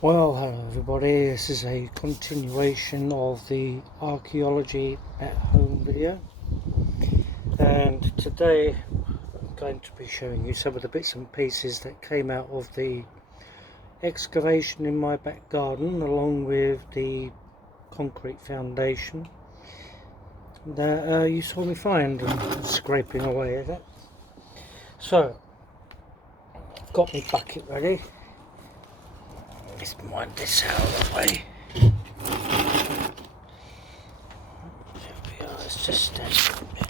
Well, hello everybody, this is a continuation of the archaeology at home video, and today I'm going to be showing you some of the bits and pieces that came out of the excavation in my back garden, along with the concrete foundation that you saw me find and scraping away at it. So, I've got my bucket ready. Let's wind this out of the way. There we are, let's just stand a little bit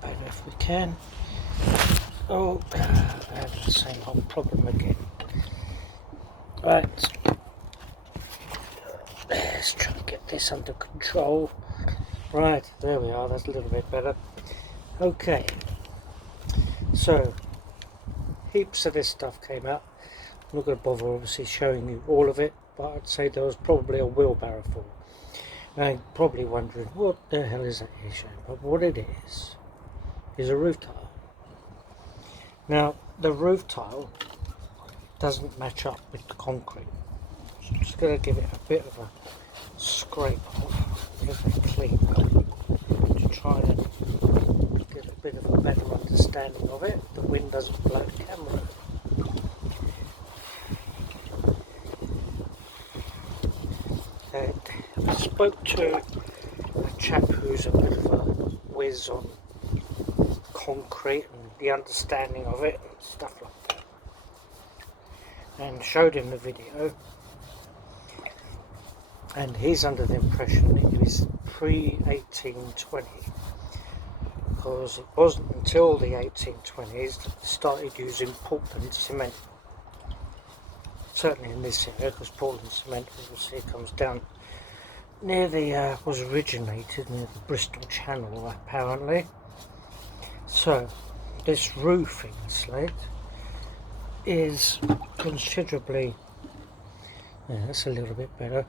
better if we can. Oh, I have the same old problem again. Right, let's try and get this under control. Right, there we are, that's a little bit better. Okay, so heaps of this stuff came out. I'm not going to bother obviously showing you all of it, but I'd say there was probably a wheelbarrow full. Now you're probably wondering, what the hell is that issue? But what it is a roof tile. Now the roof tile doesn't match up with the concrete. So I'm just going to give it a bit of a scrape off, a bit of a clean up, to try and get a bit of a better understanding of it. The wind doesn't blow the camera. I spoke to a chap who's a bit of a whiz on concrete and the understanding of it and stuff like that, and showed him the video, and he's under the impression it was pre-1820, because it wasn't until the 1820s that they started using Portland cement. Certainly in this area, because Portland cement obviously comes down near the was originated near the Bristol Channel apparently. So this roofing slate is considerably, that's a little bit better,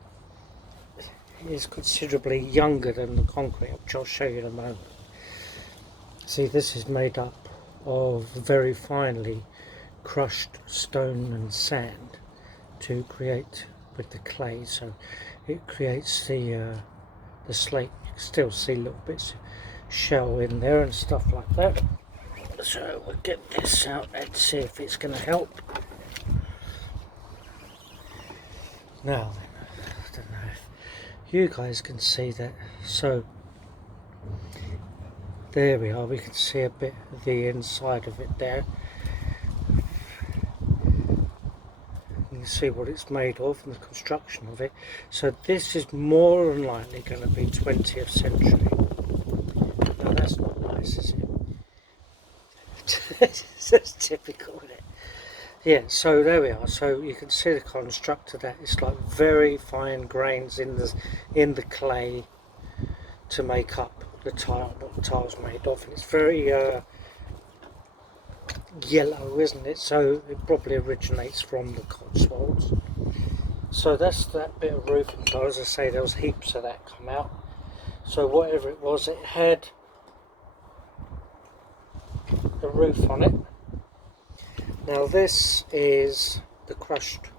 is considerably younger than the concrete, which I'll show you in a moment. See, this is made up of very finely crushed stone and sand to create with the clay, so it creates the slate. You can still see little bits of shell in there and stuff like that. So we'll get this out and see if it's going to help. Now then, I don't know if you guys can see that. So there we are, we can see a bit of the inside of it there. You can see what it's made of and the construction of it. So this is more than likely going to be 20th century. Now that's not nice, is it? That's typical, isn't it? Yeah, so there we are. So you can see the construct of that. It's like very fine grains in the clay to make up the tile, what the tile's made of, and it's very yellow, isn't it? So it probably originates from the Cotswolds. So that's that bit of roofing tile. As I say, there was heaps of that come out. So whatever it was, it had a roof on it. Now this is the crushed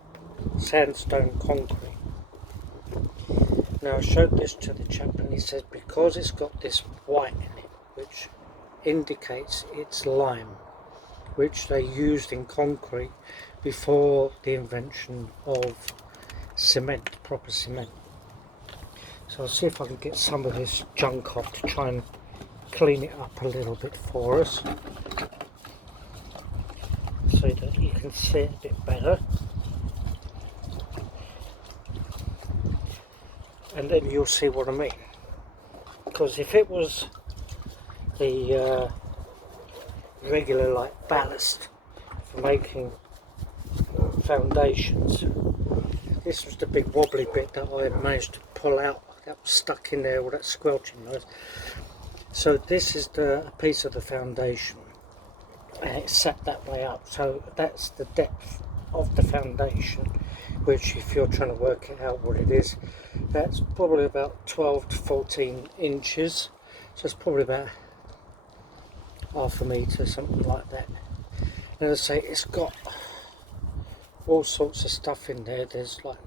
sandstone concrete. Now I showed this to the chap and he says because it's got this white in it, which indicates it's lime, which they used in concrete before the invention of cement, proper cement. So I'll see if I can get some of this junk off to try and clean it up a little bit for us, so that you can see it a bit better. And then you'll see what I mean. Because if it was the regular like ballast for making foundations, this was the big wobbly bit that I managed to pull out that was stuck in there, all that squelching noise. So this is a piece of the foundation, and it's set that way up, so that's the depth of the foundation, which if you're trying to work it out what it is, that's probably about 12 to 14 inches, so it's probably about half a metre, something like that. And as I say, it's got all sorts of stuff in there. There's like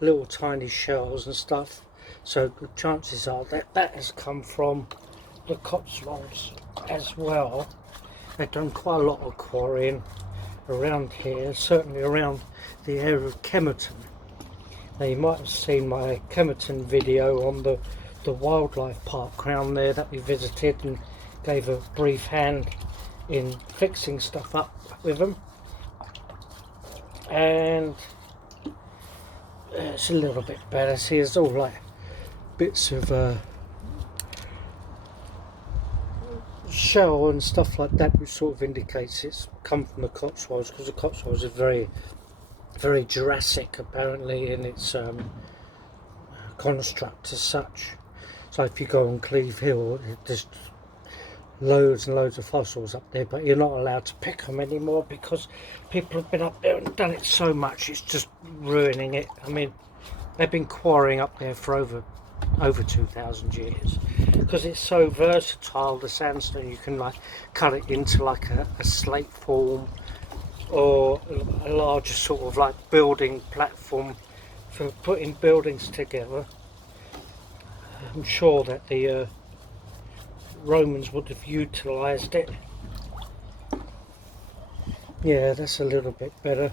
little tiny shells and stuff, so the chances are that that has come from the Cotswolds as well. They've done quite a lot of quarrying around here, certainly around the area of Kemerton. Now you might have seen my Kemerton video on the wildlife park ground there that we visited and gave a brief hand in fixing stuff up with them. And it's a little bit better. See, it's all like bits of shell and stuff like that, which sort of indicates it's come from the Cotswolds, because the Cotswolds are very, very Jurassic apparently in its construct as such. So if you go on Cleve Hill, there's loads and loads of fossils up there, but you're not allowed to pick them anymore because people have been up there and done it so much it's just ruining it. I mean, they've been quarrying up there for over 2,000 years because it's so versatile. The sandstone, you can like cut it into like a slate form or a larger sort of like building platform for putting buildings together. I'm sure that the Romans would have utilised it. Yeah, that's a little bit better.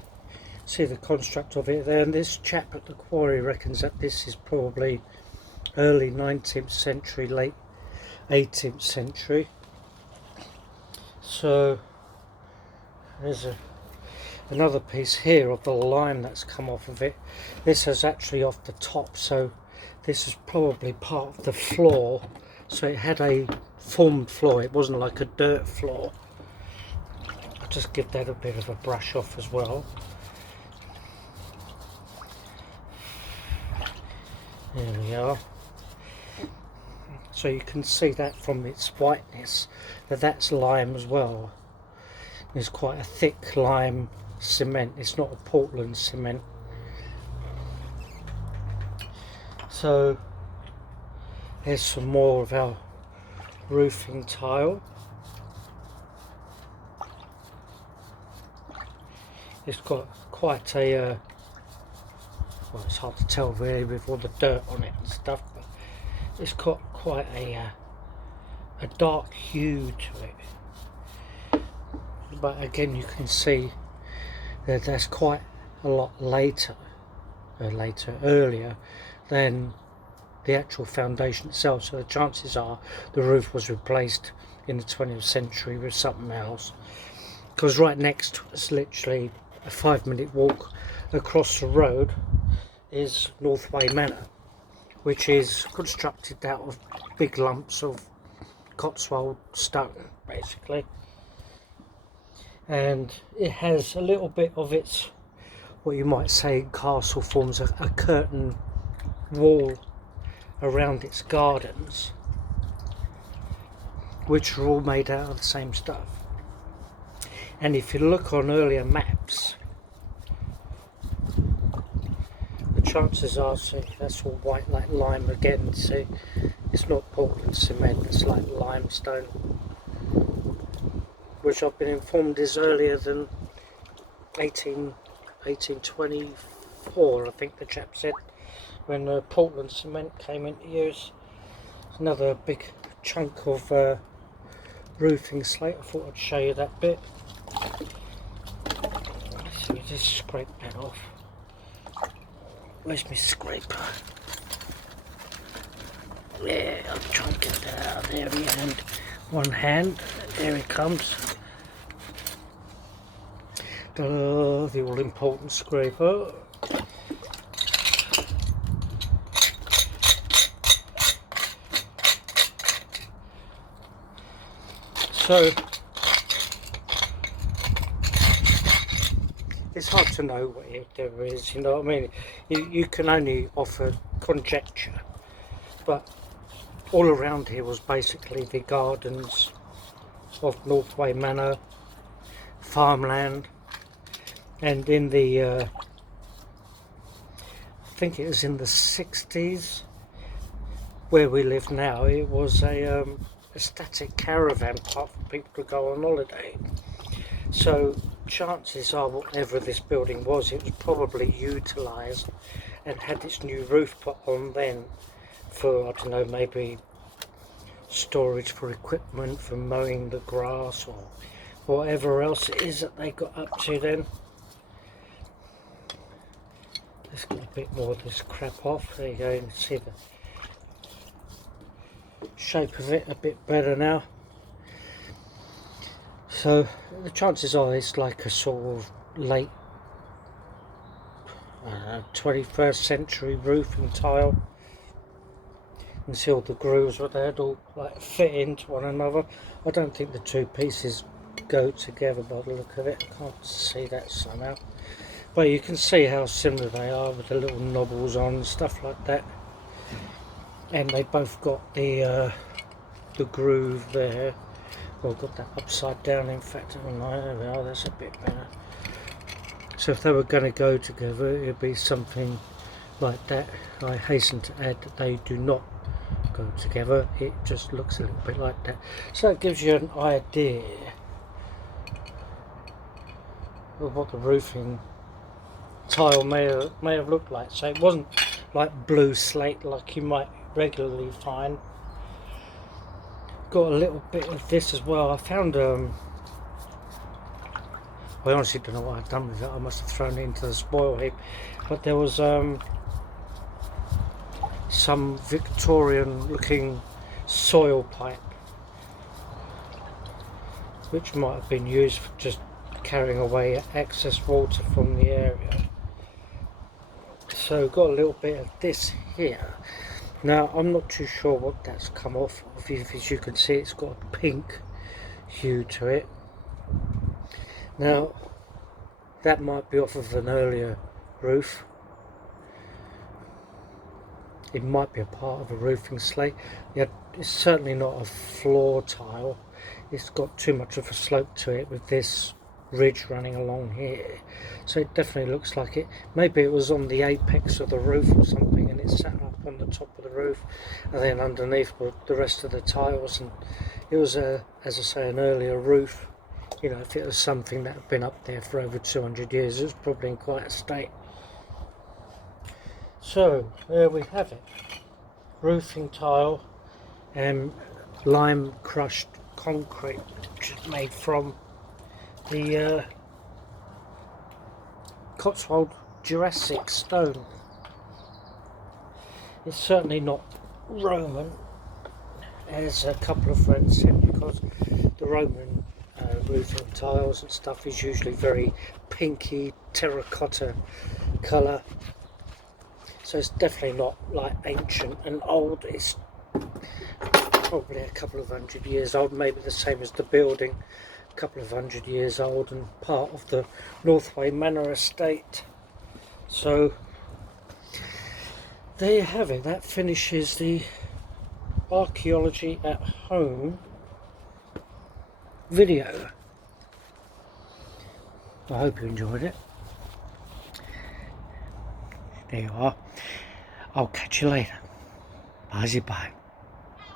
See the construct of it there, and this chap at the quarry reckons that this is probably early 19th century, late 18th century. So there's another piece here of the lime that's come off of it. This is actually off the top, so this is probably part of the floor. So it had a formed floor, it wasn't like a dirt floor. I'll just give that a bit of a brush off as well. There we are. So you can see that from its whiteness that that's lime as well. It's quite a thick lime cement, it's not a Portland cement. So here's some more of our roofing tile. It's got quite a well, it's hard to tell really with all the dirt on it and stuff, but it's got quite a dark hue to it. But again, you can see that that's quite a lot earlier than the actual foundation itself. So the chances are the roof was replaced in the 20th century with something else, because right next to us, literally a 5-minute walk across the road, is Northway Manor, which is constructed out of big lumps of Cotswold stone basically, and it has a little bit of its, what you might say in castle forms, a curtain wall around its gardens, which are all made out of the same stuff. And if you look on earlier maps, the chances are, see, that's all white like lime again. See, it's not Portland cement, it's like limestone, which I've been informed is earlier than 1824, I think the chap said, when Portland cement came into use. Another big chunk of roofing slate. I thought I'd show you that bit. So we just scrape that off. Where's my scraper? Yeah, I'll try and get that out of there in one hand. There it comes. The all important scraper. So it's hard to know what there is, you know what I mean? You can only offer conjecture, but all around here was basically the gardens of Northway Manor, farmland, and in the I think it was in the 60s where we live now, it was a static caravan park for people to go on holiday. So chances are whatever this building was, it was probably utilised and had its new roof put on then for, I don't know, maybe storage for equipment, for mowing the grass or whatever else it is that they got up to then. Let's get a bit more of this crap off. There you go, you can see the shape of it a bit better now. So the chances are it's like a sort of late 21st century roofing tile. You can see all the grooves where they'd all like fit into one another. I don't think the two pieces go together by the look of it. I can't see that somehow. But you can see how similar they are with the little knobbles on and stuff like that. And they both got the groove there. Well, got that upside down, in fact, haven't I? There we are, that's a bit better. So if they were going to go together, it would be something like that. I hasten to add that they do not go together, it just looks a little bit like that. So it gives you an idea of what the roofing tile may have looked like. So it wasn't like blue slate like you might regularly find. Got a little bit of this as well. I found I honestly don't know what I've done with it. I must have thrown it into the spoil heap. But there was some Victorian looking soil pipe which might have been used for just carrying away excess water from the area. So got a little bit of this here. Now I'm not too sure what that's come off of. As you can see, it's got a pink hue to it. Now that might be off of an earlier roof. It might be a part of a roofing slate. Yeah, it's certainly not a floor tile. It's got too much of a slope to it with this ridge running along here. So it definitely looks like it. Maybe it was on the apex of the roof or something and it sat up on the top of the roof and then underneath were the rest of the tiles. And it was, as I say, an earlier roof. You know, if it was something that had been up there for over 200 years, it was probably in quite a state. So there we have it, roofing tile and lime crushed concrete, which is made from the Cotswold Jurassic stone. It's certainly not Roman, as a couple of friends said, because the Roman roofing tiles and stuff is usually very pinky terracotta colour. So it's definitely not like ancient and old. It's probably a couple of 100 years old, maybe the same as the building, a couple of 100 years old, and part of the Northway Manor estate. So there you have it. That finishes the archaeology at home video. I hope you enjoyed it. There you are. I'll catch you later. Bye-bye.